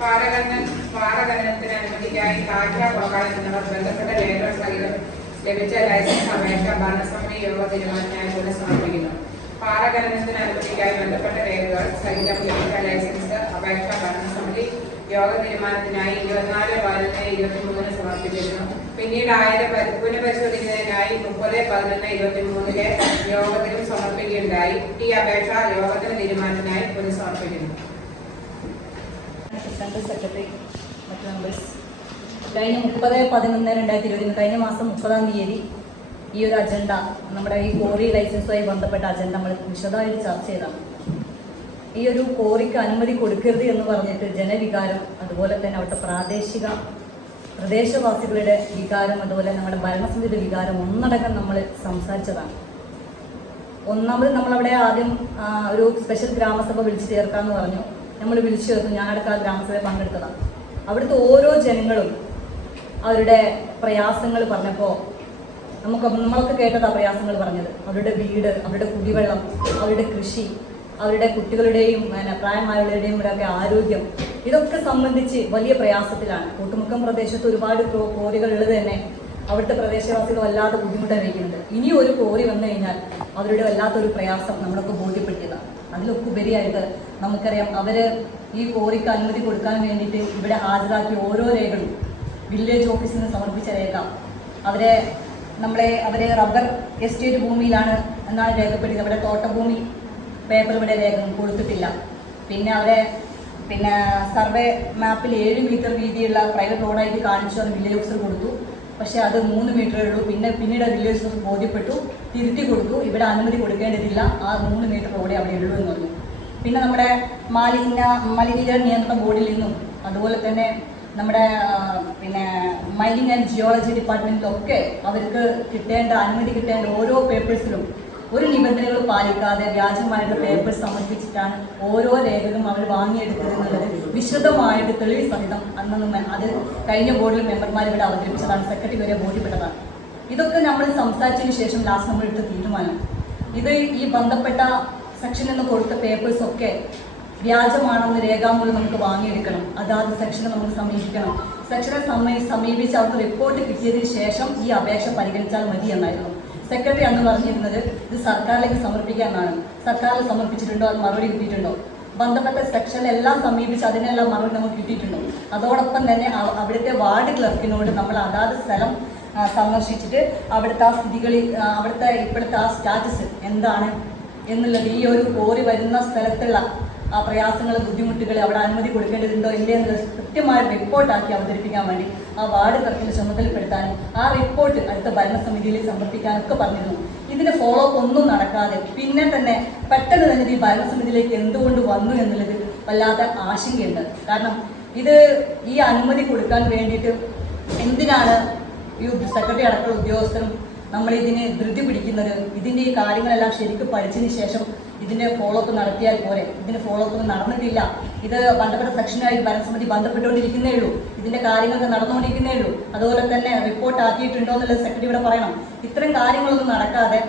പാറഖനന പാറഖനനത്തിന് അനുമതിക്കായി കാഴ്ച പോകാതെ എന്നിവർ രേഖകൾ സഹിതം ലഭിച്ച ലൈസൻസ് അപേക്ഷ ഭരണസമിതി യോഗ തീരുമാനത്തിനായി പുനഃസമർപ്പിക്കുന്നു പാറഖനനത്തിന് അനുമതിക്കായി ബന്ധപ്പെട്ട രേഖകൾ സഹിതം ലഭിച്ച ലൈസൻസ് അപേക്ഷ ഭരണസമിതി യോഗ തീരുമാനത്തിനായി ഇരുപത്തിനാല് പതിനൊന്ന് ഇരുപത്തിമൂന്നിന് സമർപ്പിച്ചിരുന്നു. പിന്നീട് ആയത് പരി- പുനഃപരിശോധിക്കുന്നതിനായി മുപ്പത് പതിനൊന്ന് ഇരുപത്തിമൂന്നിലെ യോഗത്തിനും സമർപ്പിക്കുകയുണ്ടായി. ഈ അപേക്ഷ യോഗത്തിന് തീരുമാനത്തിനായി പുനഃസമർപ്പിക്കുന്നു. സെക്രട്ടറി മറ്റു മെമ്പേഴ്സ് കഴിഞ്ഞ മുപ്പത് പതിനൊന്ന് രണ്ടായിരത്തി ഇരുപതിന് കഴിഞ്ഞ മാസം മുപ്പതാം തീയതി ഈ ഒരു അജണ്ട നമ്മുടെ ഈ കോറി ലൈസൻസുമായി ബന്ധപ്പെട്ട അജണ്ട നമ്മൾ വിശദമായിട്ട് ചർച്ച ചെയ്തതാണ് ഈ ഒരു കോറിക്ക് അനുമതി കൊടുക്കരുത് എന്ന് പറഞ്ഞിട്ട് ജനവികാരം അതുപോലെ തന്നെ അവിടുത്തെ പ്രാദേശിക പ്രദേശവാസികളുടെ വികാരം അതുപോലെ നമ്മുടെ ഭരണസമിതിയുടെ വികാരം ഒന്നടങ്കം നമ്മൾ സംസാരിച്ചതാണ്. ഒന്നാമത് നമ്മളവിടെ ആദ്യം ഒരു സ്പെഷ്യൽ ഗ്രാമസഭ വിളിച്ചു ചേർക്കാമെന്ന് പറഞ്ഞു. നമ്മൾ വിളിച്ചു ചേർത്തു ഞാൻ ആ ഗ്രാമസഭയിൽ പങ്കെടുത്തതാണ് അവിടുത്തെ ഓരോ ജനങ്ങളും അവരുടെ പ്രയാസങ്ങൾ പറഞ്ഞപ്പോൾ നമുക്ക് നമ്മളൊക്കെ കേട്ടതാ പ്രയാസങ്ങൾ പറഞ്ഞത്. അവരുടെ വീട് അവരുടെ കുടിവെള്ളം അവരുടെ കൃഷി അവരുടെ കുട്ടികളുടെയും പിന്നെ പ്രായമായവരുടെയും ഒക്കെ ആരോഗ്യം ഇതൊക്കെ സംബന്ധിച്ച് വലിയ പ്രയാസത്തിലാണ്. കൂട്ടുമുക്കം പ്രദേശത്ത് ഒരുപാട് കോറികൾ ഉള്ളത് തന്നെ അവിടുത്തെ പ്രദേശവാസികൾ വല്ലാതെ ബുദ്ധിമുട്ട് ഇനി ഒരു കോറി വന്നു കഴിഞ്ഞാൽ അവരുടെ വല്ലാത്തൊരു പ്രയാസം നമ്മളൊക്കെ ബോധ്യപ്പെടുത്തിയതാണ് അതിലൊക്കെ ഉപരിയായിട്ട് നമുക്കറിയാം അവർ ഈ കോറിക്ക് അനുമതി കൊടുക്കാൻ വേണ്ടിയിട്ട് ഇവിടെ ഹാജരാക്കിയ ഓരോ രേഖകളും വില്ലേജ് ഓഫീസിൽ നിന്ന് സമർപ്പിച്ച രേഖ അവരെ നമ്മളെ അവരെ റബ്ബർ എസ്റ്റേറ്റ് ഭൂമിയിലാണ് എന്നാണ് രേഖപ്പെടുത്തിയത്. അവിടെ തോട്ടഭൂമി പേപ്പർ ഇവിടെ രേഖ കൊടുത്തിട്ടില്ല. പിന്നെ അവരെ പിന്നെ സർവേ മാപ്പിൽ ഏഴ് മീറ്റർ വീതിയുള്ള പ്രൈവറ്റ് റോഡായിട്ട് കാണിച്ചു അത് വില്ലേജ് ഓഫീസർ കൊടുത്തു. പക്ഷേ അത് മൂന്ന് മീറ്ററേ ഉള്ളൂ. പിന്നെ പിന്നീട് ഓഫീസർ ബോധ്യപ്പെട്ടു. തിരുത്തി കൊടുത്തു. ഇവിടെ അനുമതി കൊടുക്കേണ്ടതില്ല. ആ മൂന്ന് മീറ്റർ റോഡേ അവിടെ ഉള്ളൂ എന്ന് പറഞ്ഞു. പിന്നെ നമ്മുടെ മാലിന്യ മലിനീകരണ നിയന്ത്രണ ബോർഡിൽ നിന്നും അതുപോലെ തന്നെ നമ്മുടെ പിന്നെ മൈനിങ് ആൻഡ് ജിയോളജി ഡിപ്പാർട്ട്മെന്റിലൊക്കെ അവർക്ക് കിട്ടേണ്ട അനുമതി കിട്ടേണ്ട ഓരോ പേപ്പേഴ്സിലും ഒരു നിബന്ധനകൾ പാലിക്കാതെ വ്യാജമായിട്ട് പേപ്പർ സമർപ്പിച്ചിട്ടാണ് ഓരോ രേഖകളും അവർ വാങ്ങിയെടുത്തത് എന്നുള്ളത് വിശദമായിട്ട് തെളിവ് സഹിതം അന്നൊന്നും അത് കഴിഞ്ഞ ബോർഡിൽ മെമ്പർമാർ ഇവിടെ അവതരിപ്പിച്ചതാണ്. സെക്രട്ടറി വരെ ബോധ്യപ്പെട്ടതാണ്. ഇതൊക്കെ നമ്മൾ സംസാരിച്ചതിന് ശേഷം ലാസ്റ്റ് നമ്മൾ എടുത്ത തീരുമാനം. ഇത് ഈ ബന്ധപ്പെട്ട സെക്ഷനിൽ നിന്ന് കൊടുത്ത പേപ്പേഴ്സ് ഒക്കെ വ്യാജമാണെന്ന് രേഖാമൂലം നമുക്ക് വാങ്ങിയെടുക്കണം. അതാത് സെക്ഷനെ നമുക്ക് സമീപിക്കണം. സെക്ഷനെ സമീ സമീപിച്ച് അവർക്ക് റിപ്പോർട്ട് കിട്ടിയതിന് ശേഷം ഈ അപേക്ഷ പരിഗണിച്ചാൽ മതി എന്നായിരുന്നു. സെക്രട്ടറി അന്ന് പറഞ്ഞിരുന്നത് ഇത് സർക്കാരിലേക്ക് സമർപ്പിക്കാനാണ്. സർക്കാരിൽ സമർപ്പിച്ചിട്ടുണ്ടോ? അത് മറുപടി കിട്ടിയിട്ടുണ്ടോ? ബന്ധപ്പെട്ട സെക്ഷനിലെല്ലാം സമീപിച്ച് അതിനെല്ലാം മറുപടി നമുക്ക് കിട്ടിയിട്ടുണ്ടോ? അതോടൊപ്പം തന്നെ അവിടുത്തെ വാർഡ് ക്ലർക്കിനോട് നമ്മൾ അതാത് സ്ഥലം സന്ദർശിച്ചിട്ട് അവിടുത്തെ ആ സ്ഥിതികളിൽ അവിടുത്തെ ഇപ്പോഴത്തെ ആ സ്റ്റാറ്റസ് എന്താണ്? എന്നുള്ളത് ഈ ഒരു കോറി വരുന്ന സ്ഥലത്തുള്ള ആ പ്രയാസങ്ങൾ ബുദ്ധിമുട്ടുകൾ അവിടെ അനുമതി കൊടുക്കേണ്ടതുണ്ടോ ഇല്ലേ എന്നത് കൃത്യമായ റിപ്പോർട്ടാക്കി അവതരിപ്പിക്കാൻ വേണ്ടി ആ വാർഡ് തർക്കിനെ ചുമതലപ്പെടുത്താനും ആ റിപ്പോർട്ട് അടുത്ത ഭരണസമിതിയിൽ സമർപ്പിക്കാനൊക്കെ പറഞ്ഞിരുന്നു. ഇതിന്റെ ഫോളോ അപ്പ് ഒന്നും നടക്കാതെ പിന്നെ തന്നെ പെട്ടെന്ന് തന്നെ ഈ ഭരണസമിതിയിലേക്ക് എന്തുകൊണ്ട് വന്നു എന്നുള്ളത് വല്ലാത്ത ആശങ്കയുണ്ട്. കാരണം ഇത് ഈ അനുമതി കൊടുക്കാൻ വേണ്ടിയിട്ട് എന്തിനാണ് ഈ സെക്രട്ടറി അടക്കമുള്ള ഉദ്യോഗസ്ഥരും നമ്മളിതിനെ ധൃതി പിടിക്കുന്നത് ഇതിന്റെ ഈ കാര്യങ്ങളെല്ലാം ശരിക്കും പഠിച്ചതിന് ശേഷം ഇതിന്റെ ഫോളോ അപ്പ് നടത്തിയാൽ പോരെ. ഇതിന്റെ ഫോളോ അപ്പ് നടന്നിട്ടില്ല. ഇത് ബന്ധപ്പെട്ട സെക്ഷനായി ഭരണസമിതി ബന്ധപ്പെട്ടുകൊണ്ടിരിക്കുന്നേ ഉള്ളൂ. ഇതിന്റെ കാര്യങ്ങളൊക്കെ നടന്നുകൊണ്ടിരിക്കുന്നേ ഉള്ളൂ. അതുപോലെ തന്നെ റിപ്പോർട്ട് ആക്കിയിട്ടുണ്ടോ എന്നുള്ളത് സെക്രട്ടറി ഇവിടെ പറയണം. ഇത്തരം കാര്യങ്ങളൊന്നും നടക്കാതെ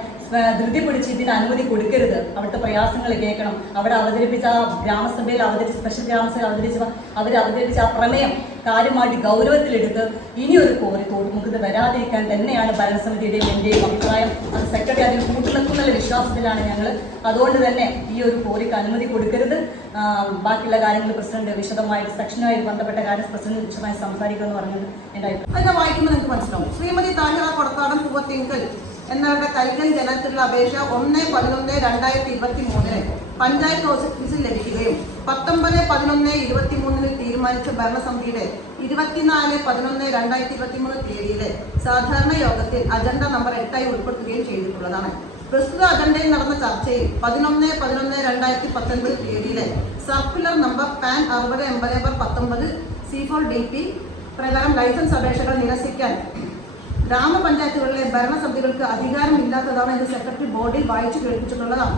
ധൃതി പിടിച്ച് ഇതിന് അനുമതി കൊടുക്കരുത്. അവിടുത്തെ പ്രയാസങ്ങൾ കേൾക്കണം. അവിടെ അവതരിപ്പിച്ച ആ ഗ്രാമസഭയിൽ അവതരിച്ച സ്പെഷ്യൽ ഗ്രാമസഭയിൽ അവതരിച്ച അവർ അവതരിപ്പിച്ച ആ പ്രമേയം കാര്യമായിട്ട് ഗൗരവത്തിലെടുത്ത് ഇനിയൊരു കോറി തോട്ടുമുഖത്ത് വരാതിരിക്കാൻ തന്നെയാണ് ഭരണസമിതിയുടെയും എന്റെയും അഭിപ്രായം. അത് സെക്രട്ടറി അതിൽ കൂട്ടുനിൽക്കുന്നുള്ള വിശ്വാസത്തിലാണ് ഞങ്ങൾ അതുകൊണ്ട് തന്നെ ഈ ഒരു കോറിക്ക് അനുമതി കൊടുക്കരുത്. ബാക്കിയുള്ള കാര്യങ്ങൾ പ്രസിഡന്റ് വിശദമായിട്ട് സെക്ഷനുമായി ബന്ധപ്പെട്ട കാര്യം പ്രസിഡന്റ് വിശദമായി സംസാരിക്കുമെന്ന് പറഞ്ഞത് എന്റെ അഭിപ്രായം. അതിനെ വായിക്കുമ്പോൾ നിങ്ങൾക്ക് മനസ്സിലാവും. ശ്രീമതി താഹിറ കൊടത്താടൻ പൂവത്തിങ്കൽ. എന്നവരുടെ കൈകൻ ജനത്തിലുള്ള അപേക്ഷ ഒന്ന് പതിനൊന്ന് രണ്ടായിരത്തി ഇരുപത്തി മൂന്നിന് പഞ്ചായത്ത് ഓഫീസിൽ ലഭിക്കുകയും പത്തൊമ്പത് പതിനൊന്ന് ഇരുപത്തി മൂന്നിന് തീരുമാനിച്ച ഭരണസമിതിയുടെ ഇരുപത്തിനാല് പതിനൊന്ന് രണ്ടായിരത്തി ഇരുപത്തി മൂന്ന് തീയതിയിലെ സാധാരണ യോഗത്തിൽ അജണ്ട നമ്പർ എട്ടായി ഉൾപ്പെടുത്തുകയും ചെയ്തിട്ടുള്ളതാണ്. പ്രസ്തുത അജണ്ടയിൽ നടന്ന ചർച്ചയിൽ പതിനൊന്ന് പതിനൊന്ന് രണ്ടായിരത്തി പത്തൊൻപത് തീയതിയിലെ സർക്കുലർ നമ്പർ പാൻ അറുപത് എൺപത് പത്തൊമ്പത് സി ഫോർ ഡി പി പ്രകാരം ലൈസൻസ് അപേക്ഷകൾ നിരസിക്കാൻ ഗ്രാമപഞ്ചായത്തുകളിലെ ഭരണസമിതികൾക്ക് അധികാരം ഇല്ലാത്തതാണ് ഇത് സെക്രട്ടറി ബോർഡിൽ വായിച്ചു കേൾപ്പിച്ചിട്ടുള്ളതാണ്.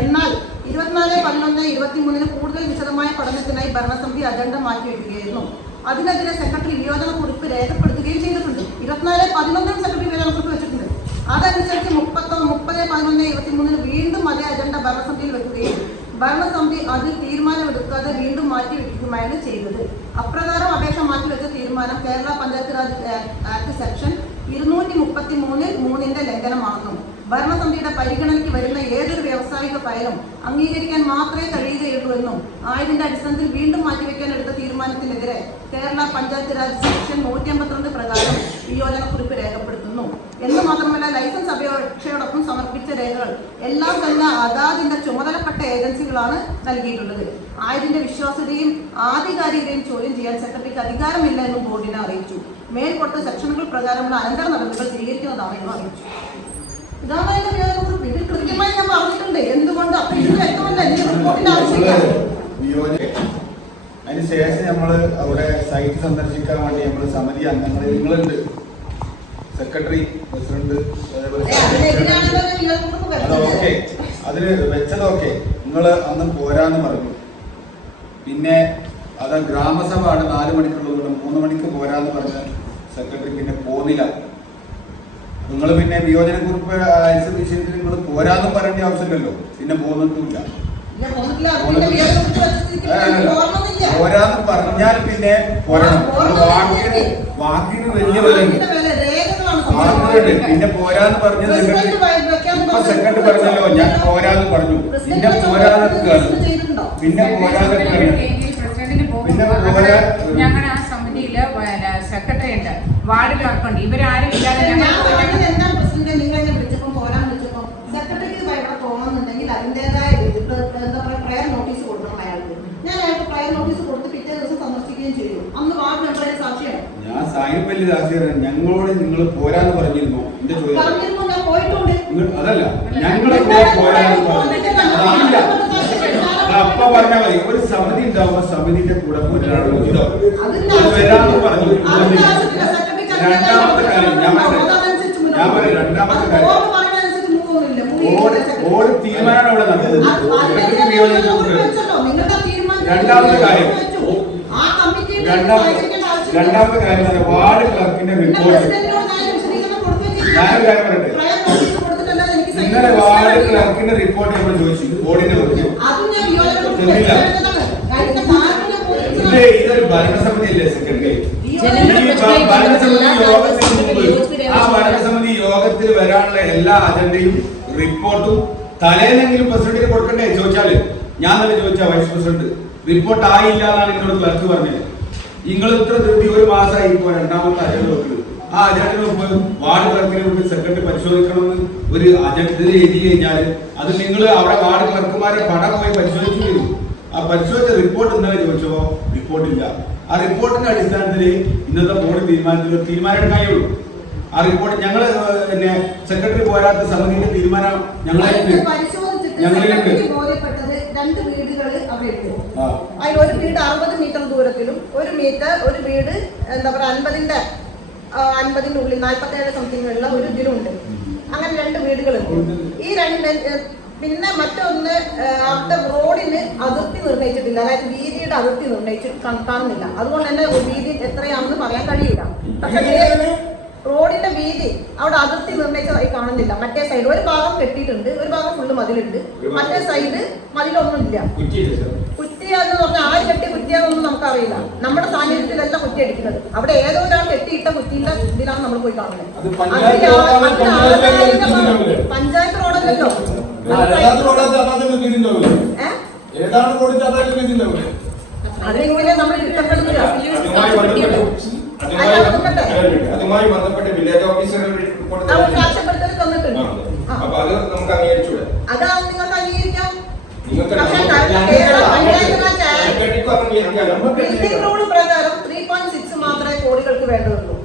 എന്നാൽ ഇരുപത്തിനാല് പതിനൊന്ന് ഇരുപത്തിമൂന്നിന് കൂടുതൽ വിശദമായ പഠനത്തിനായി ഭരണസമിതി അജണ്ട മാറ്റിവെക്കുകയായിരുന്നു അതിനെതിരെ സെക്രട്ടറി വിയോജന കുറിപ്പ് രേഖപ്പെടുത്തുകയും ചെയ്തിട്ടുണ്ട്. ഇരുപത്തിനാല് പതിനൊന്നിന് സെക്രട്ടറി വിയോജന കുറിപ്പ് വെച്ചിട്ടുണ്ട്. അതനുസരിച്ച് മുപ്പത്തൊ മുപ്പത് പതിനൊന്ന് ഇരുപത്തിമൂന്നിന് വീണ്ടും അതേ അജണ്ട ഭരണസമിതിയിൽ വെക്കുകയും ഭരണസമിതി അതിൽ തീരുമാനമെടുക്കാതെ വീണ്ടും മാറ്റിവെക്കുകയുമായിരുന്നു ചെയ്തത് അപ്രകാരം അപേക്ഷ മാറ്റിവെച്ച തീരുമാനം കേരള പഞ്ചായത്ത് രാജ് ആക്ട് സെക്ഷൻ ഇരുന്നൂറ്റി മുപ്പത്തി മൂന്നിൽ മൂന്നിന്റെ ലംഘനമാണെന്നും ഭരണസമിതിയുടെ പരിഗണനയ്ക്ക് വരുന്ന ഏതൊരു വ്യാവസായിക ഫയലും അംഗീകരിക്കാൻ മാത്രമേ കഴിയുകയുള്ളൂ എന്നും ആയതിന്റെ അടിസ്ഥാനത്തിൽ വീണ്ടും മാറ്റിവെക്കാൻ എടുത്ത തീരുമാനത്തിനെതിരെ കേരള പഞ്ചായത്ത് രാജ് സെക്ഷൻ നൂറ്റി അമ്പത്തിരണ്ട് പ്രകാരം വിയോജനക്കുറിപ്പ് രേഖപ്പെടുത്തുന്നു എന്ന് മാത്രമല്ല ലൈസൻസ് അപേക്ഷയോടൊപ്പം സമർപ്പിച്ച രേഖകൾ എല്ലാം തന്നെ അതാതിന്റെ ചുമതലപ്പെട്ട ഏജൻസികളാണ് നൽകിയിട്ടുള്ളത്. ആയതിന്റെ വിശ്വാസ്യതയും ആധികാരികതയും ചോദ്യം ചെയ്യാൻ സെക്രട്ടറിക്ക് അധികാരമില്ല എന്നും ബോർഡിനെ അറിയിച്ചു. മേൽപ്പെട്ട സെക്ഷനുകൾ പ്രകാരമുള്ള അനന്തര നടപടികൾ സ്വീകരിക്കുന്നതാണെന്നും അറിയിച്ചു. ഇതാണ് അതിന്റെ വിയോജനക്കുറിപ്പ് കൃത്യമായി ഞാൻ പറഞ്ഞിട്ടുണ്ട്. എന്തുകൊണ്ട് അപ്പൊ ഇത് വ്യക്തമല്ല. ഇതിന് റിപ്പോർട്ടിന്റെ ആവശ്യമില്ല. അതിന് ശേഷം നമ്മൾ അവിടെ സൈറ്റ് സന്ദർശിക്കാൻ വേണ്ടി നമ്മൾ സമിതി അംഗങ്ങൾ നിങ്ങളുണ്ട്. സെക്രട്ടറി പ്രസിഡന്റ് വെച്ചത് അതിന് വെച്ചതൊക്കെ നിങ്ങൾ അന്ന് പോരാന്ന് പറഞ്ഞു. പിന്നെ അത് ഗ്രാമസഭ ആണ് നാല് മണിക്കുള്ളതുകൊണ്ട് മൂന്ന് മണിക്ക് പോരാന്ന് പറഞ്ഞ സെക്രട്ടറി പിന്നെ പോന്നില്ല. നിങ്ങൾ പിന്നെ വിയോജനക്കുറിപ്പ് അയച്ച വിഷയത്തിൽ നിങ്ങൾ പോരാന്ന് പറയേണ്ട ആവശ്യമില്ലല്ലോ. പിന്നെ പോന്നിട്ടില്ല. പോരാന്ന് പറഞ്ഞാൽ പിന്നെ പോരണം. വാക്കിന് വാക്കിന് വലിയ വിലയുണ്ട്. വാക്കുകളുണ്ട് പിന്നെ പോരാന്ന് പറഞ്ഞു ഇപ്പൊ പറഞ്ഞത് പറഞ്ഞല്ലോ ഞാൻ പോരാന്ന് പറഞ്ഞു. പിന്നെ പോരാതെ? പിന്നെ പോരാതെ പ്രസിഡന്റിന് പിന്നെ പോരാ ഞങ്ങളുടെ ആ സമിതിയിൽ സെക്രട്ടറി ഉണ്ട്. വാർഡ് ക്ലർക്കുണ്ട് ഇവരാരും ഇല്ലാതെ ഞാൻ ഞങ്ങൾ പ്രസിഡന്റ് നിങ്ങൾ എന്നെ വിളിച്ചപ്പോൾ പോരാൻ വിളിച്ചപ്പോൾ സെക്രട്ടറിക്ക് ഇത് തോന്നുന്നുണ്ടെങ്കിൽ അതിന്റേതായ രീതി പ്ര- എന്താ പറയുക പ്രയർ നോട്ടീസ് കൊടുക്കണം അയാൾക്ക്. ഞാൻ അയാൾക്ക് പ്രയർ നോട്ടീസ് കൊടുത്ത് പിറ്റേ ദിവസം സന്ദർശിക്കുകയും ചെയ്തു. അന്ന് വാർഡ് മെമ്പറെ സാക്ഷിയാണ് ഞാൻ സായിപ്പല്ലി ദാസിയാണ് ഞങ്ങളോട് നിങ്ങൾ പോരാന്ന് പറഞ്ഞിരുന്നു? എന്റെ ചോദ്യം. അതല്ല ഞങ്ങളെ അപ്പൊ പോരാന്ന് പറഞ്ഞു അതല്ല അപ്പ പറഞ്ഞാൽ മതി. ഒരു സമിതി ഉണ്ടാവുമ്പോ സമിതിന്റെ കൂടെ അത് വരാന്ന് പറഞ്ഞു രണ്ടാമത്തെ കാര്യം ഞാൻ പറയാം ഞാൻ പറയാം രണ്ടാമത്തെ കാര്യം. ബോർഡ് പറയുന്നതനുസരിച്ച് move ചെയ്യുന്നില്ല. move ഓട് ചെയ്യുന്നില്ല. ഓട് തീരുമാനം അവിടെ നടക്കുന്നത്. രണ്ടാമത്തെ കാര്യം. രണ്ടാമത്തെ. രണ്ടാമത്തെ കാര്യം തന്നെ വാർഡ് ക്ലർക്കിന്റെ റിപ്പോർട്ട്. ഞാനൊരു കാര്യം പറയട്ടെ? ഇന്നലെ വാർഡ്. ക്ലർക്കിന്റെ റിപ്പോർട്ട് നമ്മൾ ചോദിച്ചു. ബോർഡിന്റെ കുറിച്ച് ഇത് കൊടുത്തതാണ്. ഇതൊരു ഭരണസമിതി അല്ലേ സെക്രട്ടറി ഈ ഭരണസമിതി യോഗത്തിന് മുമ്പ് ആ ഭരണസമിതി യോഗത്തിൽ വരാനുള്ള എല്ലാ അജണ്ടയും റിപ്പോർട്ടും തലേന്നെങ്കിലും പ്രസിഡന്റിന് കൊടുക്കണ്ടേ ചോദിച്ചാൽ? ഞാൻ തന്നെ ചോദിച്ച വൈസ് പ്രസിഡന്റ് റിപ്പോർട്ട് ആയില്ല എന്നാണ് എന്നോട് ക്ലർക്ക് പറഞ്ഞത്. നിങ്ങൾ ഇത്ര ധൃതി ഒരു മാസമായി ഇപ്പോ രണ്ടാമത്തെ അജണ്ട വെക്കുന്നത് ആ അജണ്ട വാർഡ് ക്ലർക്കിനെ മുമ്പ് സെക്രട്ടറി പരിശോധിക്കണമെന്ന് ഒരു അജണ്ട എഴുതി കഴിഞ്ഞാൽ അത് നിങ്ങൾ അവിടെ വാർഡ് ക്ലർക്കുമാരെ പടം പോയി പരിശോധിച്ചു വരും ആ പരിശോധിച്ച റിപ്പോർട്ട് എന്താ ചോദിച്ചോ റിപ്പോർട്ട് ഇല്ല. ആ റിപ്പോർട്ടിന്റെ അടിസ്ഥാനത്തിൽ ഇന്നത്തെ ബോർഡ് തീരുമാനത്തിൽ തീരുമാനം എടുക്കാനുള്ളൂ. ആ റിപ്പോർട്ട് ഞങ്ങൾ പിന്നെ സെക്രട്ടറി പോരാത്ത സമിതിയുടെ തീരുമാനം ഞങ്ങളെ അതിന് രണ്ട് വീടുകൾ അവിടെ ഉണ്ട് അതിൽ ഒരു വീട് അറുപത് മീറ്റർ ദൂരത്തിലും ഒരു മീറ്റർ ഒരു വീട് എന്താ പറയുക അൻപതിന്റെ അൻപതിന്റെ ഉള്ളിൽ നാൽപ്പത്തി ഏഴ് സംതിങ് ഉള്ള ഒരു ഇതിലുണ്ട്. അങ്ങനെ രണ്ട് വീടുകളുണ്ട് ഈ രണ്ട് പിന്നെ മറ്റൊന്ന് അവിടെ അവിടുത്തെ റോഡിന് അതിർത്തി നിർണയിച്ചിട്ടില്ല അതായത് വീതിയുടെ അതിർത്തി നിർണയിച്ചിട്ട് കാണുന്നില്ല. അതുകൊണ്ട് തന്നെ വീതി എത്രയാണെന്ന് പറയാൻ കഴിയില്ല. പക്ഷേ റോഡിന്റെ വീതി അവിടെ അതിർത്തി നിർണയിച്ചതായി കാണുന്നില്ല. മറ്റേ സൈഡ് ഒരു ഭാഗം കെട്ടിയിട്ടുണ്ട്. ഒരു ഭാഗം ഫുള്ള് മതിലുണ്ട്. മറ്റേ സൈഡ് മതിലൊന്നുമില്ല. കുറ്റി എന്ന് പറഞ്ഞാൽ ആര് കെട്ടിയ നമുക്ക് നമുക്കറിയില്ല. നമ്മുടെ സാന്നിധ്യത്തിലല്ല കുറ്റി അടിക്കുന്നത്. അവിടെ ഏതോ ഒരാൾ കെട്ടിയിട്ട കുറ്റിന്റെ ഇതിലാണ് നമ്മൾ പോയി കാണുന്നത്. പഞ്ചായത്ത് അതിന് അതിന് റോഡല്ലല്ലോ. ഏതാണ് റോഡ് അത് അതാത് വീതിണ്ടാവില്ല ഏഹ് ഏതാണ് റോഡ് അതാത് വീതിണ്ടാവില്ല അതിനെങ്ങനെ നമ്മൾ ഇഷ്ടപ്പെടുന്നില്ല അതുമായി ബന്ധപ്പെട്ട്. വില്ലേജ് ആ. അപ്പൊ അത് നമുക്ക് അംഗീകരിച്ചൂടെ അതാണ് നിങ്ങൾക്ക് അംഗീകരിക്കാം. ബിൽഡിംഗ് റൂൾ പ്രകാരം ത്രീ പോയിന്റ് സിക്സ് മാത്രമേ കോടികൾക്ക് വേണ്ടതുള്ളൂ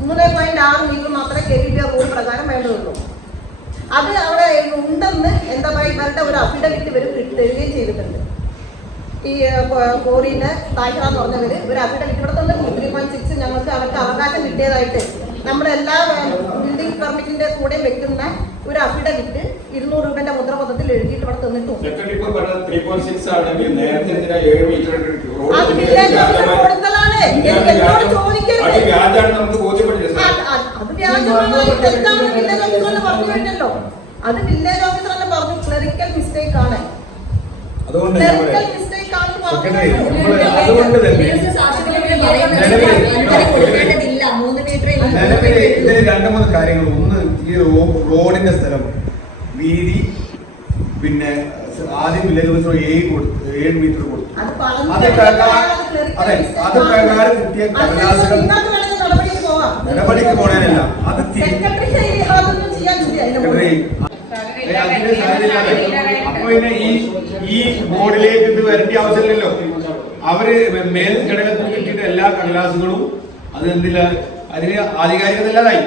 മൂന്ന് പോയിന്റ് ആറ് മീറ്റർ മാത്രമേ കെ വി ബി റൂൾ പ്രകാരം വേണ്ടതുള്ളൂ അത് അവിടെ ഉണ്ടെന്ന് എന്താ പറയുക ഇവരുടെ ഒരു അഫിഡവിറ്റ് ഇവർ തരികയും ചെയ്തിട്ടുണ്ട്. ഈ കോറിന്റെ താഴ്ച എന്ന് പറഞ്ഞവര് ഒരു അഫിഡവിറ്റ് ഇവിടെ തന്നിട്ടുണ്ട് ത്രീ പോയിന്റ് സിക്സ് ഞങ്ങൾക്ക് അവർക്ക് അവകാശം കിട്ടിയതായിട്ട് നമ്മുടെ എല്ലാ ബിൽഡിംഗ് പെർമിറ്റിന്റെ കൂടെ വെക്കുന്ന ഒരു അഫിഡവിറ്റ് ഇരുന്നൂറ് രൂപന്റെ മുദ്രപത്രത്തിൽ എഴുതിയിട്ട് ഇവിടെ തന്നിട്ടുണ്ടല്ലോ അത് വില്ലേജ് ഓഫീസർ കൊടുത്തതാണ്. എന്നോട് ചോദിക്കരുത്. അത് വില്ലേജ് ഓഫീസർ പറഞ്ഞു കഴിഞ്ഞല്ലോ. അത് വില്ലേജ് ഓഫീസർ തന്നെ പറഞ്ഞു ക്ലറിക്കൽ മിസ്റ്റേക്ക് ആണ്. അതുകൊണ്ട് ക്ലറിക്കൽ മിസ്റ്റേക്ക് സെക്രട്ടറി നമ്മൾ അതുകൊണ്ട് തന്നെ നിലവിലെ ഇതിന് രണ്ട് മൂന്ന് കാര്യങ്ങൾ ഒന്ന് ഈ റോഡിന്റെ സ്ഥലം വീതി പിന്നെ ആദ്യം വില്ലേജ് ഓഫീസർ ഏഴ് കൊടുത്തു ഏഴ് മീറ്റർ കൊടുത്തു. അത് അത് അതെ പ്രകാരം കിട്ടിയ കടലാസുകൾ. നടപടിക്ക് പോകാനല്ല അത് സെക്രട്ടറി അതൊന്നും ചെയ്യാൻ പിന്നെ ഈ ഈ ബോർഡിലേക്ക് ഇത് വരേണ്ട ആവശ്യമില്ലല്ലോ. അവർ മേൽ ഘടകത്തിൽ കിട്ടിയിട്ട് എല്ലാ കടലാസുകളും അത് എന്തില്ല അതിന് ആധികാരികതയില്ലാതായി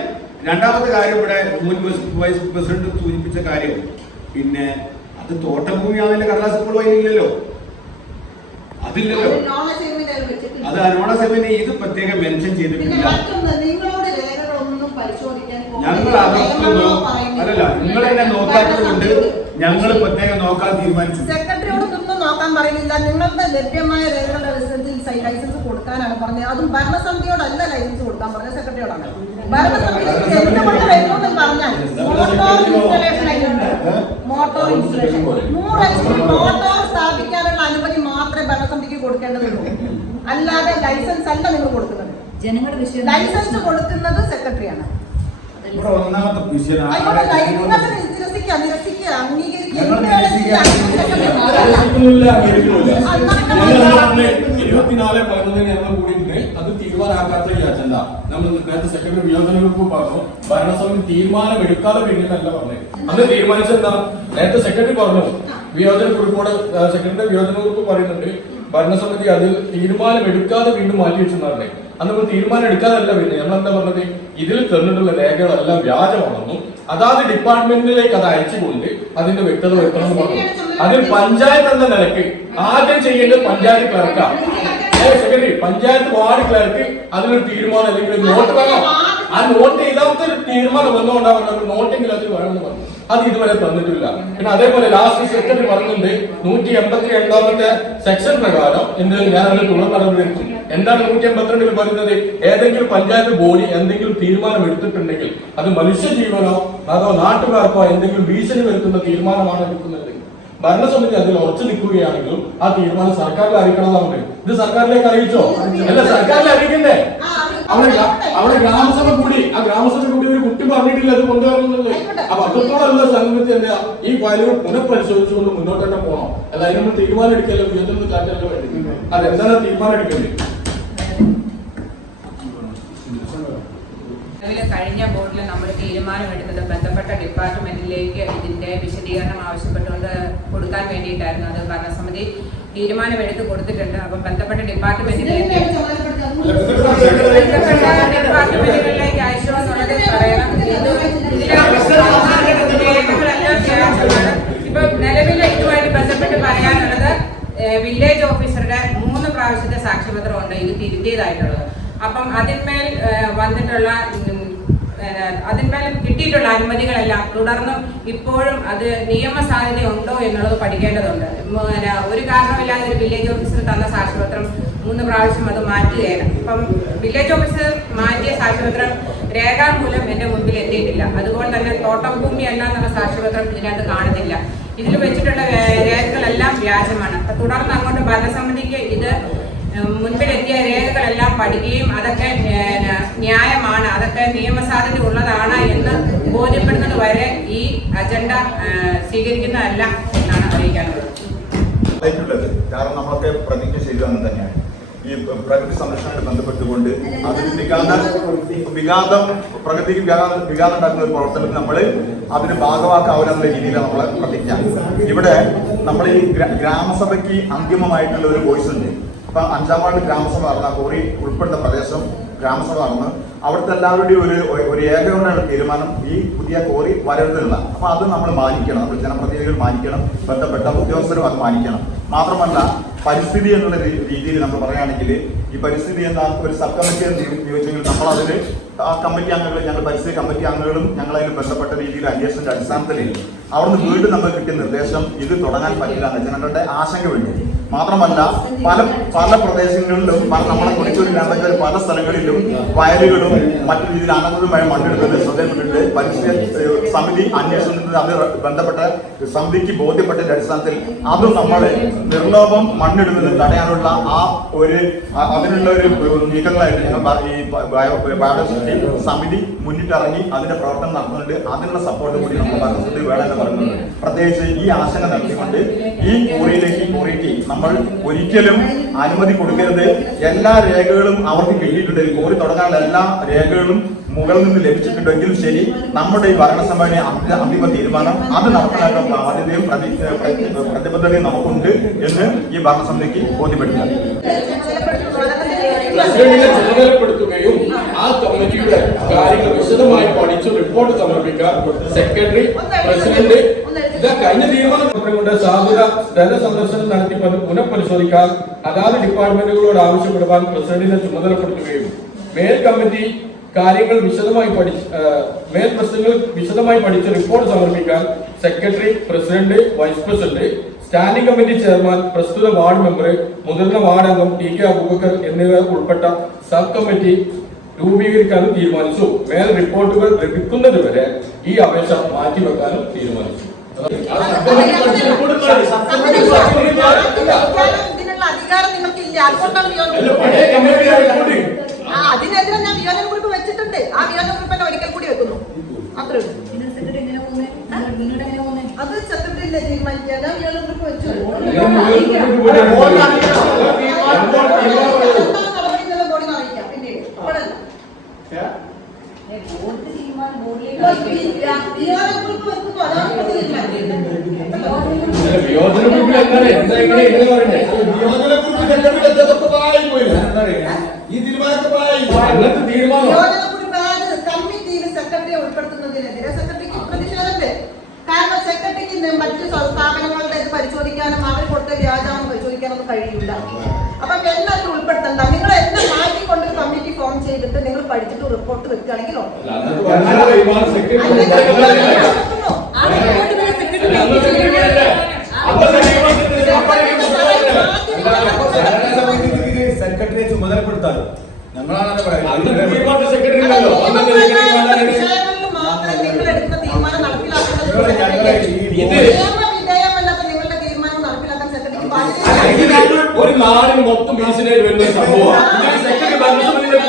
രണ്ടാമത്തെ കാര്യം ഇവിടെ മുൻ വൈസ് പ്രസിഡന്റ് സൂചിപ്പിച്ച കാര്യം പിന്നെ അത് തോട്ടം തോട്ടഭൂമിയാണല്ലോ കടലാസ് ഇപ്പോൾ വൈകില്ലല്ലോ അതില്ലല്ലോ. അത് അനോണ സെമിന് ഇത് പ്രത്യേകം മെൻഷൻ ചെയ്തിട്ടില്ല. ഞങ്ങൾ അതൊക്കെ. അല്ലല്ല നിങ്ങൾ എന്നെ നോക്കാത്തത് കൊണ്ട് ഞങ്ങൾ പ്രത്യേകം നോക്കാൻ തീരുമാനിച്ചു. സെക്രട്ടറിയോടൊന്നും നോക്കാൻ പറയുന്നില്ല. നിങ്ങളുടെ ലഭ്യമായ രേഖകളുടെ അടിസ്ഥാനത്തിൽ ലൈസൻസ് കൊടുക്കാനാണ് പറഞ്ഞത്. അതും ഭരണസമിതിയോടല്ല ലൈസൻസ് കൊടുക്കാൻ പറഞ്ഞത്. സെക്രട്ടറിയോടാണ്. ഭരണസമിതി എന്തുകൊണ്ട് വരുമെന്ന് പറഞ്ഞാൽ മോട്ടോർ ഇൻസ്റ്റലേഷൻ അതിലുണ്ട് മോട്ടോർ ഇൻസ്റ്റലേഷൻ നൂറ് എച്ച് മോട്ടോർ സ്ഥാപിക്കാനുള്ള അനുമതി മാത്രമേ ഭരണസമിതിക്ക് കൊടുക്കേണ്ടതുള്ളൂ. അല്ലാതെ ലൈസൻസ് അല്ല നിങ്ങൾ കൊടുക്കുന്നത്. ജനങ്ങളുടെ വിഷയം ലൈസൻസ് കൊടുക്കുന്നത് സെക്രട്ടറിയാണ്. ഒന്നാമത്തെ വിഷയം ലൈസൻസ് നിരസിക്കുക നിരസിക്കുക അംഗീകരിക്കുക ഞങ്ങൾ എന്ത് വേണമെങ്കിലും അംഗീകരിക്കുന്നില്ല, അംഗീകരിക്കുന്നില്ല. അന്നത്തെ ഞങ്ങൾ പറഞ്ഞ് ഇരുപത്തിനാല് പതിനൊന്നിന് ഞങ്ങൾ കൂടിയിട്ട് അത് തീരുമാനമാക്കാത്ത ഈ അജണ്ട നമ്മൾ നേരത്തെ സെക്രട്ടറി വിയോജനങ്ങൾക്ക് പറഞ്ഞു. ഭരണസമിതി തീരുമാനം എടുക്കാതെ പിന്നീടല്ല പറഞ്ഞത് അന്ന് തീരുമാനിച്ചെന്താ നേരത്തെ സെക്രട്ടറി പറഞ്ഞു. വിയോജന കുറിപ്പോട് സെക്രട്ടറി വിയോജന കുറിപ്പ് പറയുന്നുണ്ട്. ഭരണസമിതി അതിൽ തീരുമാനം എടുക്കാതെ വീണ്ടും മാറ്റി വെച്ചെന്നാണ് അന്ന് നമ്മൾ തീരുമാനം എടുക്കാതല്ല പിന്നെ. നമ്മൾ എന്താ പറഞ്ഞത്? ഇതിൽ തന്നിട്ടുള്ള രേഖകളെല്ലാം വ്യാജമാണെന്നും അതാത് ഡിപ്പാർട്ട്മെന്റിലേക്ക് അത് അയച്ചുകൊണ്ട് അതിന്റെ വ്യക്തത വരുത്തണമെന്ന് പറഞ്ഞു. അതിൽ പഞ്ചായത്ത് എന്ന നിലയ്ക്ക് ആദ്യം ചെയ്യേണ്ടത് പഞ്ചായത്ത് ക്ലർക്കാണ് സെക്രട്ടറി പഞ്ചായത്ത് വാർഡ് ക്ലർക്ക് അതിനൊരു തീരുമാനം അല്ലെങ്കിൽ നോട്ട് വേണം. ആ നോട്ട് ഇല്ലാത്തൊരു തീരുമാനം വന്നുകൊണ്ടാണ് നോട്ടെങ്കിലും അതിൽ വേണമെന്ന് പറഞ്ഞു. അത് ഇതുവരെ തന്നിട്ടില്ല. പിന്നെ അതേപോലെ ലാസ്റ്റ് സെക്രട്ടറി പറയുന്നുണ്ട് നൂറ്റി എൺപത്തി രണ്ടാമത്തെ സെക്ഷൻ പ്രകാരം എന്ത് ഞാൻ അതിന് തുടർ നടപടി എന്താണ് നൂറ്റി എൺപത്തിരണ്ടിൽ പറയുന്നത്? ഏതെങ്കിലും പഞ്ചായത്ത് ബോഡി എന്തെങ്കിലും തീരുമാനം എടുത്തിട്ടുണ്ടെങ്കിൽ അത് മനുഷ്യജീവനോ അതോ നാട്ടുകാർക്കോ എന്തെങ്കിലും ഭീഷണി വരുത്തുന്ന തീരുമാനമാണ് എടുക്കുന്നത്. ഭരണസമിതി അതിൽ ഉറച്ചു നിൽക്കുകയാണെങ്കിലും ആ തീരുമാനം സർക്കാരിൽ അറിയിക്കണം അറിയിക്കണമെന്നാണ് ഇത് സർക്കാരിലേക്ക് അറിയിച്ചോ? അല്ല സർക്കാരിൽ അറിയിക്കണ്ടേ അവിടെ അവിടെ ഗ്രാമസഭ കൂടി ആ ഗ്രാമസഭ കൂടി ഒരു കുട്ടി പറഞ്ഞിട്ടില്ല അത് കൊണ്ടുവരുന്നത് അപ്പൊ അത്രത്തോളമുള്ള സംഗതി എന്താ ഈ കാര്യങ്ങൾ പുനഃപരിശോധിച്ചുകൊണ്ട് മുന്നോട്ട് തന്നെ പോകണം. അല്ല അതിനൊന്നും തീരുമാനം എടുക്കല്ലോ? ഉയർത്തുന്ന ചാറ്റല്ല വേണ്ടി അതെന്താണ് തീരുമാനം എടുക്കേണ്ടത്? നിലവിൽ കഴിഞ്ഞ ബോർഡിൽ നമ്മൾ തീരുമാനമെടുത്തത് ബന്ധപ്പെട്ട ഡിപ്പാർട്ട്മെന്റിലേക്ക് ഇതിന്റെ വിശദീകരണം ആവശ്യപ്പെട്ടുകൊണ്ട് കൊടുക്കാൻ വേണ്ടിയിട്ടായിരുന്നു അത് ഭരണസമിതി തീരുമാനമെടുത്ത് കൊടുത്തിട്ടുണ്ട് അപ്പം ബന്ധപ്പെട്ട ഡിപ്പാർട്ട്മെന്റിലേക്ക് ബന്ധപ്പെട്ട ഡിപ്പാർട്ട്മെന്റുകളിലേക്ക് അയച്ചു എന്നുള്ളത് പറയണം. ഇപ്പൊ നിലവിൽ ഇതുമായിട്ട് ബന്ധപ്പെട്ട് പറയാനുള്ളത് വില്ലേജ് ഓഫീസറുടെ മൂന്ന് പ്രാവശ്യത്തെ സാക്ഷ്യപത്രമുണ്ട് ഇത് തിരുത്തിയതായിട്ടുള്ളത് അപ്പം അതിന്മേൽ വന്നിട്ടുള്ള അതിന്മേൽ കിട്ടിയിട്ടുള്ള അനുമതികളെല്ലാം തുടർന്നും ഇപ്പോഴും അത് നിയമസാധ്യത ഉണ്ടോ എന്നുള്ളത് പഠിക്കേണ്ടതുണ്ട്. ഒരു കാരണമില്ലാതെ ഒരു വില്ലേജ് ഓഫീസർ തന്ന സാക്ഷ്യപത്രം മൂന്ന് പ്രാവശ്യം അത് മാറ്റുകയാണ്. അപ്പം വില്ലേജ് ഓഫീസർ മാറ്റിയ സാക്ഷ്യപത്രം രേഖാമൂലം എന്റെ മുമ്പിൽ എത്തിയിട്ടില്ല. അതുപോലെ തന്നെ തോട്ടം ഭൂമി അല്ല എന്നുള്ള സാക്ഷ്യപത്രം ഇതിനകത്ത് കാണുന്നില്ല. ഇതിൽ വെച്ചിട്ടുള്ള രേഖകളെല്ലാം വ്യാജമാണ്. തുടർന്ന് അങ്ങോട്ട് ഭരണസമിതിക്ക് ഇത് മുൻപിലെത്തിയ രേഖകളെല്ലാം പഠിക്കുകയും അതൊക്കെ ന്യായമാണ്. അതൊക്കെ നിയമസാധ്യത ഉള്ളതാണ് എന്ന് ബോധ്യപ്പെടുന്നത് വരെ ഈ അജണ്ട സ്വീകരിക്കുന്നതല്ല എന്നാണ് അറിയിക്കാനുള്ളത്. കാരണം നമ്മളൊക്കെ പ്രതിജ്ഞ ചെയ്തതെന്ന് തന്നെയാണ്. ഈ പ്രകൃതി സംരക്ഷണവുമായി ബന്ധപ്പെട്ടുകൊണ്ട് അത് വികാദം വികാന്തം പ്രകൃതിക്ക് വികാന്തം വികാദം ഉണ്ടാക്കുന്ന ഒരു പ്രവർത്തനത്തിൽ നമ്മൾ അതിന് ഭാഗമാക്കാവുന്ന രീതിയിലാണ് നമ്മളെ പ്രതിജ്ഞ. ഇവിടെ നമ്മൾ ഈ ഗ്ര- ഗ്രാമസഭയ്ക്ക് അന്തിമമായിട്ടുള്ള ഒരു വോയിസ് ഉണ്ട്. അപ്പൊ അഞ്ചാം വാർഡ് ഗ്രാമസഭ നടന്ന കോറി ഉൾപ്പെടുന്ന പ്രദേശം ഗ്രാമസഭ നടന്ന് അവിടുത്തെ എല്ലാവരുടെയും ഒരു ഒരു ഏകോപനമുള്ള തീരുമാനം ഈ പുതിയ കോറി വരരുതെന്നുള്ള. അപ്പൊ അത് നമ്മൾ മാനിക്കണം നമ്മൾ ജനപ്രതിനിധികൾ മാനിക്കണം ബന്ധപ്പെട്ട ഉദ്യോഗസ്ഥരും അത് മാനിക്കണം. മാത്രമല്ല പരിസ്ഥിതി എന്നുള്ള രീതിയിൽ നമ്മൾ പറയുകയാണെങ്കിൽ ഈ പരിസ്ഥിതി എന്ന ഒരു സബ് കമ്മിറ്റി നിയോഗിച്ചെങ്കിൽ നമ്മൾ അതിൽ ആ കമ്മിറ്റി അംഗങ്ങൾ ഞങ്ങൾ പരിസ്ഥിതി കമ്മിറ്റി അംഗങ്ങളും ഞങ്ങൾ അതിന് ബന്ധപ്പെട്ട രീതിയിൽ അന്വേഷണത്തിന്റെ അടിസ്ഥാനത്തിൽ അവിടുന്ന് വീണ്ടും നമുക്ക് കിട്ടിയ നിർദ്ദേശം ഇത് തുടങ്ങാൻ പറ്റില്ല എന്ന് ജനങ്ങളുടെ ആശങ്ക വേണ്ടി. മാത്രമല്ല പല പല പ്രദേശങ്ങളിലും പല നമ്മളെ കുടിച്ചൂർ ഗ്രാമത്തിൽ പല സ്ഥലങ്ങളിലും വയലുകളും മറ്റു രീതിയിൽ അനന്തമായ മണ്ണെടുക്കുന്നത് ശ്രദ്ധയിൽപ്പെട്ടിട്ട് ഏഹ്, സമിതി അന്വേഷണത്തിൽ അത് ബന്ധപ്പെട്ട സമിതിക്ക് ബോധ്യപ്പെട്ടതിന്റെ അടിസ്ഥാനത്തിൽ അത് നമ്മൾ നിർലോഭം മണ്ണിടുന്നത് തടയാനുള്ള ആ ഒരു അതിനുള്ള ഒരു നീക്കങ്ങളായിട്ട് ഞങ്ങൾ ഈ ബയോഡൈവേഴ്സിറ്റി സമിതി മുന്നിട്ടിറങ്ങി അതിന്റെ പ്രവർത്തനം നടത്തുന്നുണ്ട്. അതിനുള്ള സപ്പോർട്ട് കൂടി നമ്മൾ ഭരണസമിതി വേണമെന്ന് പറയുന്നത് പ്രത്യേകിച്ച് ഈ ആശങ്ക നടത്തിക്കൊണ്ട് ഈ കോറിയിലേക്ക് കോറിക്ക് നമ്മൾ ഒരിക്കലും അനുമതി കൊടുക്കരുത്. എല്ലാ രേഖകളും അവർക്ക് കിട്ടിയിട്ടുണ്ട്. കോറി തുടങ്ങാൻ എല്ലാ രേഖകളും മുകളിൽ നിന്ന് ലഭിച്ചിട്ടുണ്ടെങ്കിലും ശരി നമ്മുടെ ഈ ഭരണസഭയുടെ അന്തി- അന്തിമ തീരുമാനം അത് നടപ്പിലാക്കാൻ പ്രതി- പ്രതിബദ്ധതയും നമുക്കുണ്ട് എന്ന് ഈ ഭരണസമിതിക്ക് ബോധ്യപ്പെടുത്തുക പ്രസിഡന്റിനെ ചുമതലപ്പെടുത്തുകയും ആ കമ്മിറ്റിയുടെ കാര്യങ്ങൾ വിശദമായി പഠിച്ച് റിപ്പോർട്ട് സമർപ്പിക്കാൻ സെക്രട്ടറി പ്രസിഡന്റ് കഴിഞ്ഞ തീരുമാനം കൊണ്ട് സാധുത ധന സന്ദർശനം നടത്തി പരി- പുനഃപരിശോധിക്കാൻ അതാത് ഡിപ്പാർട്ട്മെന്റുകളോട് ആവശ്യപ്പെടുവാൻ പ്രസിഡന്റിനെ ചുമതലപ്പെടുത്തുകയും മേൽ കമ്മിറ്റി കാര്യങ്ങൾ വിശദമായി പഠിച്ച് മേൽ പ്രശ്നങ്ങൾ വിശദമായി പഠിച്ച് റിപ്പോർട്ട് സമർപ്പിക്കാൻ secretary president vice president standing committee chairman പ്രസ്തുത വാർഡ് മെമ്പർ മുതിർന്ന വാർഡ് അംഗം ടി കെ അബൂബക്കർ എന്നിവർ ഉൾപ്പെട്ട സബ് കമ്മിറ്റി രൂപീകരിക്കാനും തീരുമാനിച്ചു. മേൽ റിപ്പോർട്ടുകൾ ലഭിക്കുന്നതുവരെ ഈ അപേക്ഷ മാറ്റിവെക്കാനും തീരുമാനിച്ചു. ഇതിനുള്ള അധികാരം നിങ്ങൾക്കില്ല അതുകൊണ്ടാണ് അതിനെതിരെ ഞാൻ വിയോജന കുറിപ്പ് വെച്ചിട്ടുണ്ട് ആ വിയോജന കുറിപ്പ് തന്നെ ഒരിക്കൽ കൂടി വെക്കുന്നു അത്രേ അത് സെക്രട്ടറി തീരുമാനിക്കുക വിയോജന കുറിപ്പ് വെച്ചു നിങ്ങൾ മുഴുവൻ report ഇവിടെ നടപടികളെ ബോഡി അറിയിക്കാം പിന്നീട് ഇപ്പോഴല്ല. ബോർഡ് തീരുമാനം ബോർഡിലേക്ക് വിയോജന കുറിപ്പ് വെക്കുന്നു അതാണ് ഇപ്പോൾ തീരുമാനിക്കുന്നത് അല്ല, വിയോജന ഗ്രൂപ്പിൽ എന്താണ് എന്താ ഇങ്ങനെ ഇങ്ങനെ പറയണ്ടേ ഈ തീരുമാനത്തെ അന്നത്തെ തീരുമാനം സെക്രട്ടറിയെ ഉൾപ്പെടുത്തുന്നതിനെതിരെ സെക്രട്ടറിക്ക് പ്രതിഷേധമുണ്ട് കാരണം സെക്രട്ടറിക്ക് മറ്റു സ്ഥാപനങ്ങളുടെ ഇത് പരിശോധിക്കാനും അവർ കൊടുത്ത വ്യാജാണെന്ന് പരിശോധിക്കാനൊന്നും കഴിയില്ല. അപ്പൊ എന്നെ അതിൽ ഉൾപ്പെടുത്തണ്ട നിങ്ങൾ എന്നെ മാറ്റിക്കൊണ്ട് ഒരു കമ്മിറ്റി ഫോം ചെയ്തിട്ട് നിങ്ങൾ പഠിച്ചിട്ട് റിപ്പോർട്ട് ഉണ്ടാക്കുന്നതല്ലേ? ആ റിപ്പോർട്ട് സെക്രട്ടറി അല്ല, അന്നത്തെ തീരുമാനമല്ലേ? അന്നത്തെ തീരുമാനത്തിന് സെക്രട്ടറി സെക്രട്ടറിയെ ചുമതലപ്പെടുത്താറ് ഞങ്ങളാണല്ലോ അന്നത്തെ പറയുന്നത് തീരുമാനത്തിൽ സെക്രട്ടറി ഉണ്ടല്ലോ അന്നത്തെ സെക്രട്ടറി വേണ്ടാതെ വിഷയങ്ങളിൽ മാത്രം നിങ്ങൾ എടുക്കുന്ന തീരുമാനം നടപ്പിലാക്കുന്നത് ഇവിടെ ഞങ്ങളെ ഈ ഇത് നിയമവിധേയമല്ലാത്ത നിങ്ങളുടെ തീരുമാനം നടപ്പിലാക്കാൻ സെക്രട്ടറിക്ക് ബാധ്യതയില്ല ഇത് ഒരു നാടിന് മൊത്തം ഭീഷണിയായി വരുന്ന ഒരു സംഭവമാണ് ഇതിന് സെക്രട്ടറി ഭരണസമിതിയുടെ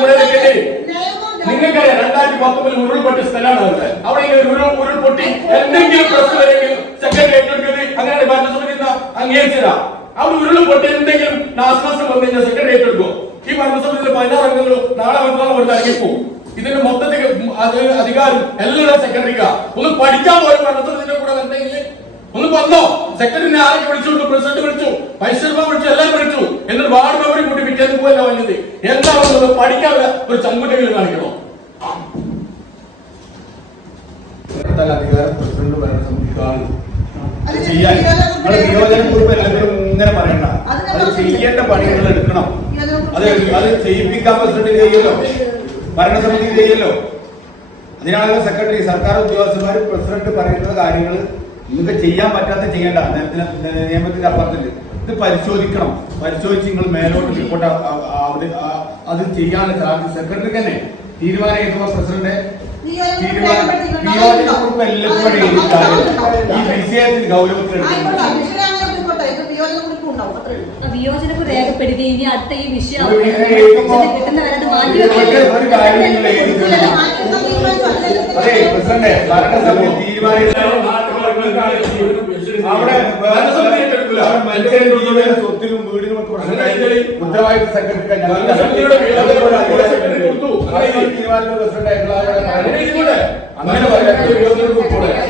നിങ്ങൾക്കറിയാം രണ്ടായിരത്തി പത്തൊമ്പതിൽ ഉരുൾപൊട്ടിയ സ്ഥലമാണ് അവിടെ. അവിടെ ഇങ്ങനെ ഉരുൾ ഉരുൾപൊട്ടി എന്തെങ്കിലും പ്രശ്നം വരെങ്കിൽ സെക്രട്ടറി ഏറ്റെടുക്കരുത് അങ്ങനെ ഭരണസമിതി അംഗീകരിച്ചതാ അവിടെ ഉരുൾപൊട്ടി എന്തെങ്കിലും നാശനാശം വന്നു കഴിഞ്ഞാൽ സെക്രട്ടറി എടുക്കും ഈ ഭരണസമിതിയിലെ പതിനാറ് അംഗങ്ങളും നാളെ മറ്റന്നാൾ കൊണ്ട് ഇറങ്ങിപ്പോ ഇതിന്റെ മൊത്തത്തിൽ അധികാരം എല്ലാവരും സെക്രട്ടറിക്കാ ഒന്ന് പഠിക്കാൻ പോലും ഭരണസമിതിന്റെ കൂടെ വന്നെങ്കിൽ ഒന്ന് വന്നോ. സെക്രട്ടറിനെ ആരൊക്കെ വിളിച്ചു പ്രസിഡന്റ് വിളിച്ചു. വൈസ് ചെയർമാൻ വിളിച്ചു. എല്ലാവരും വിളിച്ചു. എന്നിട്ട് വാർഡ് മെമ്പറി കൂട്ടി പിറ്റേന്ന് പോയല്ല വന്നത് എന്താണെന്നത് പഠിക്കാൻ ഒരു ചങ്കുറ്റെങ്കിലും കാണിക്കണോ? അധികാരം പ്രസിഡന്റ് ചെയ്യാൻ നിങ്ങൾ നിയോജന കുറിപ്പ് എല്ലാവരും ഇങ്ങനെ പറയണ്ട. അത് അത് ചെയ്യേണ്ട പണികൾ എടുക്കണം. അത് വിയോജന അത് ചെയ്യിപ്പിക്കാൻ പ്രസിഡന്റ് ചെയ്യല്ലോ. ഭരണസമിതി ചെയ്യല്ലോ. അതിനാണല്ലോ സെക്രട്ടറി സർക്കാർ ഉദ്യോഗസ്ഥന്മാർ പ്രസിഡന്റ് പറയുന്ന കാര്യങ്ങൾ നിങ്ങൾക്ക് ചെയ്യാൻ പറ്റാത്ത ചെയ്യേണ്ട. നിയമത്തിന് നിയമത്തിന്റെ അപ്പുറത്തില്ല? ഇത് പരിശോധിക്കണം. പരിശോധിച്ച് നിങ്ങൾ മേലോട്ട് റിപ്പോർട്ട് അത് ചെയ്യാനുള്ള ചാർജ് സെക്രട്ടറി തന്നെ. തീരുമാനം എടുക്കുമ്പോൾ പ്രസിഡന്റ്? തീരുമാനം നിയോജന കുറിപ്പ് എല്ലാവരും എഴുതിയിട്ടാണ്. ഈ വിഷയത്തിൽ ഗൗരവത്തിൽ ആയിക്കോട്ടെ എടുക്കുന്നത് വിഷയം അങ്ങനെ എടുക്കട്ടെ ഇത് വിയോജന കുറിപ്പ് ഉണ്ടാവും. അത്രേ ഉള്ളൂ. വിയോജനക്ക് രേഖപ്പെടുത്തി ഇനി അടുത്ത ഈ വിഷയം മാറ്റി ഒരു അവിടെ സ്വത്തിനും വീടിനും ഒക്കെ സെക്രട്ടറി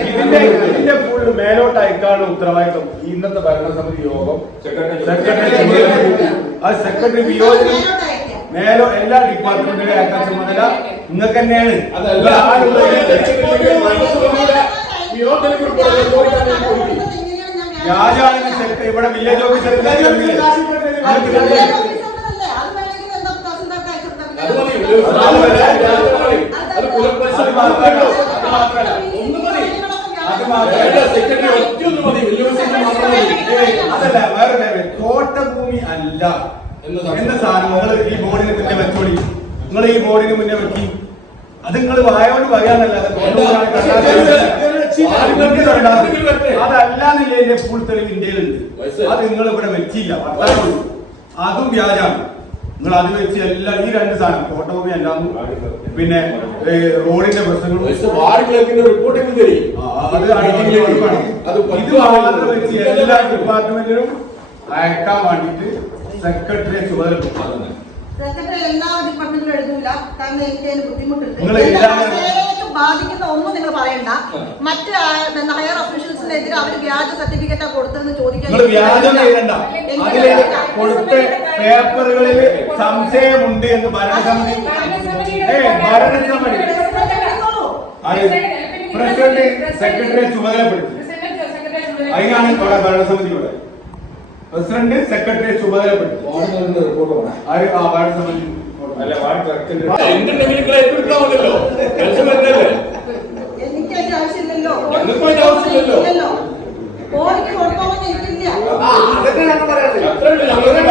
ഇതിന്റെ മേലോട്ട് അയക്കാനുള്ള ഉത്തരവാദിത്വം ഇന്നത്തെ ഭരണസമിതി യോഗം. സെക്രട്ടറി സെക്രട്ടറി ചുമതല സെക്രട്ടറി വിയോജനം മേലോ എല്ലാ ഡിപ്പാർട്ട്മെന്റിലും അയക്കാൻ ചുമതല നിങ്ങൾക്ക് തന്നെയാണ്. അതല്ല. രാജാവിന് സെക്രട്ടറി ഇവിടെ വില്ലേജ് ഓഫീസർ അതല്ല വേറെ തോട്ടഭൂമി അല്ല എന്ന സാധനം. നിങ്ങൾ ഈ ബോർഡിന് മുന്നേ വെച്ചോളി നിങ്ങൾ ഈ ബോർഡിന് മുന്നേ വെക്കി അത് നിങ്ങൾ വായോട് പറയാന്നല്ലാതെ അതല്ലാന്നില്ല എന്റെ ഫുൾ തെളിവ് ഇന്ത്യയിലുണ്ട്. അത് നിങ്ങൾ ഇവിടെ വെച്ചില്ല. അതും വ്യാജാണ് നിങ്ങൾ അത് വെച്ച് എല്ലാ ഈ രണ്ട് സാധനം ഫോട്ടോമി അല്ലാന്നും പിന്നെ റോഡിന്റെ പ്രശ്നങ്ങളും ഇത് മാത്രം വെച്ച് എല്ലാ ഡിപ്പാർട്ട്മെന്റിനും അയക്കാൻ വേണ്ടിട്ട് സെക്രട്ടറിയെ ചുമതല. സെക്രട്ടറി എല്ലാ ഡിപ്പാർട്ട്മെന്റിലും എഴുതൂല കാരണം എനിക്ക് അതിന് ബുദ്ധിമുട്ടുണ്ട് ബാധിക്കുന്ന ഒന്നും നിങ്ങൾ പറയണ്ട. മറ്റ് ഹയർ ഒഫീഷ്യൽസിനെതിരെ അവർ വ്യാജ സർട്ടിഫിക്കറ്റാ കൊടുത്തതെന്ന് ചോദിക്കാൻ നിങ്ങൾ വ്യാജം എഴുതണ്ട അതിലെ കൊടുത്ത പേപ്പറുകളിൽ സംശയമുണ്ട് എന്ന് ഭരണസമിതി ഭരണസമിതി പ്രസിഡന്റ് സെക്രട്ടറിയെ ചുമതലപ്പെടുത്തി. അതിനാണ് ഇവിടെ ഭരണസമിതി ഇവിടെ പ്രസിഡന്റ് സെക്രട്ടറിയെ ചുമതലപ്പെടുത്തി. ആ ഭരണസമിതി. എന്തുണ്ടെങ്കിലും ടെൻഷൻ പറ്റല്ലേ എനിക്ക് അതിന്റെ ആവശ്യമില്ലല്ലോ. ഞങ്ങൾക്കും അതിന്റെ ആവശ്യമില്ലല്ലോ. ഇല്ലല്ലോ കോടിക്ക് കൊടുത്തോളം എനിക്കില്ല. ഞങ്ങൾ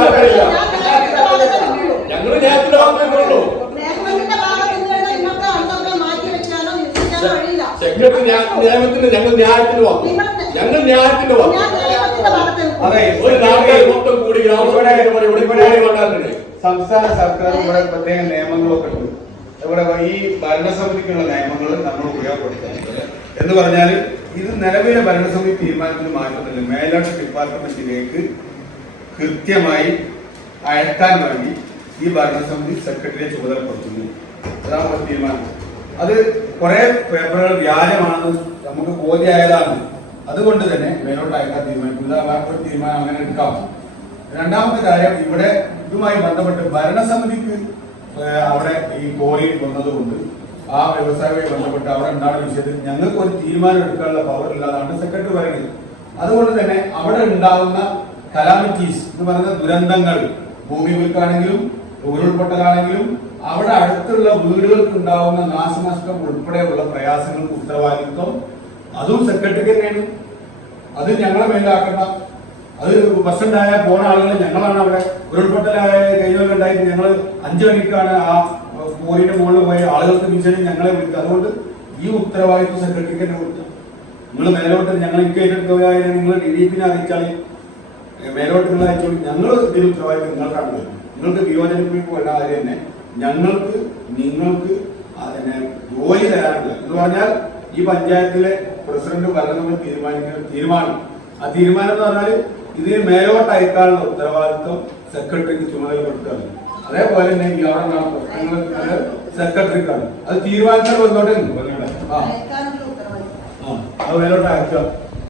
കഴിയില്ല. സെക്രട്ടറി നിയമത്തിന് ഞങ്ങൾ ന്യായത്തിന് വന്നു ഞങ്ങൾ ന്യായത്തിന് വന്നു അതെ ഒരു നാട്ടുകാർ മൊത്തം കൂടി ഗ്രാമസഭയുടെ ഇവിടെ കൊണ്ടാകുന്നുണ്ട് സംസ്ഥാന സർക്കാർ ഇവിടെ പ്രത്യേക നിയമങ്ങളൊക്കെ ഉണ്ട്. ഇവിടെ ഈ ഭരണസമിതിക്കുള്ള നിയമങ്ങൾ നമ്മൾ ഉപയോഗപ്പെടുത്തുന്നത് എന്ന് പറഞ്ഞാൽ ഇത് നിലവിലെ ഭരണസമിതി തീരുമാനത്തിന് മാറ്റത്തില്ല. മേലോട്ട് ഡിപ്പാർട്ട്മെന്റിലേക്ക് കൃത്യമായി അയക്കാൻ വേണ്ടി ഈ ഭരണസമിതി സെക്രട്ടറിയെ ചുമതലപ്പെടുത്തുന്നു. അതാണ് ഒരു തീരുമാനം. അത് കുറെ പേപ്പറുകൾ വ്യാജമാണെന്ന് നമുക്ക് ബോധ്യമായതാണ്. അതുകൊണ്ട് തന്നെ മേലോട്ട് അയക്കാൻ തീരുമാനിക്കുന്നത് ഒരു തീരുമാനം അങ്ങനെ എടുക്കാം. രണ്ടാമത്തെ കാര്യം ഇവിടെ ഇതുമായി ബന്ധപ്പെട്ട് ഭരണസമിതിക്ക് അവിടെ ഈ കോറി വന്നതുകൊണ്ട് ആ വ്യവസായവുമായി ബന്ധപ്പെട്ട് അവിടെ ഉണ്ടാകുന്ന വിഷയത്തിൽ ഞങ്ങൾക്ക് ഒരു തീരുമാനം എടുക്കാനുള്ള പവർ ഇല്ലാതാണ് സെക്രട്ടറി പറയുന്നത്. അതുകൊണ്ട് തന്നെ അവിടെ ഉണ്ടാകുന്ന കലാമിറ്റീസ് എന്ന് പറയുന്ന ദുരന്തങ്ങൾ ഭൂമി വിൽക്കാണെങ്കിലും ഉരുൾപൊട്ടലാണെങ്കിലും അവിടെ അടുത്തുള്ള വീടുകൾക്ക് ഉണ്ടാവുന്ന നാശനഷ്ടം ഉൾപ്പെടെയുള്ള പ്രയാസങ്ങൾക്ക് ഉത്തരവാദിത്വം അതും സെക്രട്ടറി തന്നെയാണ്. അത് ഞങ്ങളെ മേലാക്കണ്ട. അത് ബസ്സുണ്ടായ പോണ ആളുകൾ ഞങ്ങളാണ് അവിടെ. ഉരുൾപൊട്ടലായ കഴിഞ്ഞൊക്കെ ഉണ്ടായിട്ട് ഞങ്ങൾ അഞ്ചു മണിക്കാണ് ആ പോയിന്റ് മുകളിൽ പോയ ആളുകൾക്ക് ഭീഷണി ഞങ്ങളെ വിളിക്കുക. അതുകൊണ്ട് ഈ ഉത്തരവാദിത്വ തന്നെ കൊടുത്തു. നിങ്ങൾ മേലോട്ട് ഞങ്ങൾ എനിക്ക് ഏറ്റെടുത്തവരായ നിങ്ങൾ ഡി ഡി അറിയിച്ചാൽ മേലോട്ട് നിങ്ങൾ അയച്ചോളൂ. ഞങ്ങൾ ഇതിന് ഉത്തരവാദിത്വം നിങ്ങൾക്കാണ് തരുന്നത്. നിങ്ങൾക്ക് വിയോജനപ്പിക്ക് കാര്യം തന്നെ. ഞങ്ങൾക്ക് നിങ്ങൾക്ക് അതിനെ ജോലി തരാറുണ്ട് എന്ന് പറഞ്ഞാൽ ഈ പഞ്ചായത്തിലെ പ്രസിഡന്റ് വരണമെന്ന് തീരുമാനിക്കുന്ന തീരുമാനം. ആ തീരുമാനം എന്ന് പറഞ്ഞാൽ ഇതിന് മേലോട്ട് അയക്കാനുള്ള ഉത്തരവാദിത്വം സെക്രട്ടറിക്ക് ചുമതല കൊടുക്കുകയാണ് അതേപോലെ തന്നെ ഈ അവിടെ പ്രശ്നങ്ങൾ സെക്രട്ടറിക്കാണ്. അത് തീരുമാനിച്ചാൽ വന്നോട്ടെ ആ. അത് മേലോട്ട് അയക്കുക